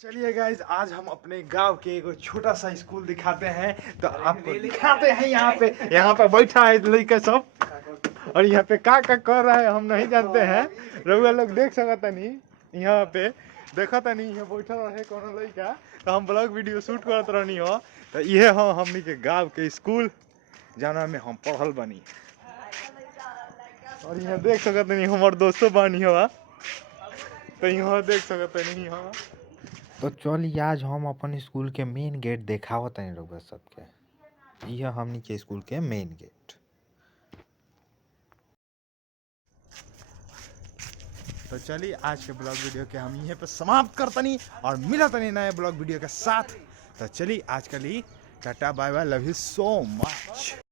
चलिए गाइज, आज हम अपने गांव के एक छोटा सा स्कूल दिखाते हैं। तो आपको दिखाते हैं। यहाँ पे बैठा है लड़का सब, और यहाँ पे का कर रहा है हम नहीं जानते हैं। रउआ लोग देख सकता नहीं, यहाँ पे देखता नहीं, यहाँ बैठा रहे कोनो लड़का, तो हम ब्लॉग वीडियो शूट करत रहनी हो। तो ये हो हमनी के गांव के स्कूल जाना में हम पढ़ल बनी। और यहाँ देख सकते नहीं हमार दोस्तों बानी हो, तो यहाँ देख सकते नहीं हो। तो चलिए आज हम अपन स्कूल के मेन गेट देखावत नहीं रउआ सबके। यह हमनी के स्कूल के मेन गेट। तो चलिए आज के ब्लॉग वीडियो के हम यहीं पे समाप्त करतनी और मिलतनी नए ब्लॉग वीडियो के साथ। तो चलिए आज के लिए tata bye bye, love you so मच।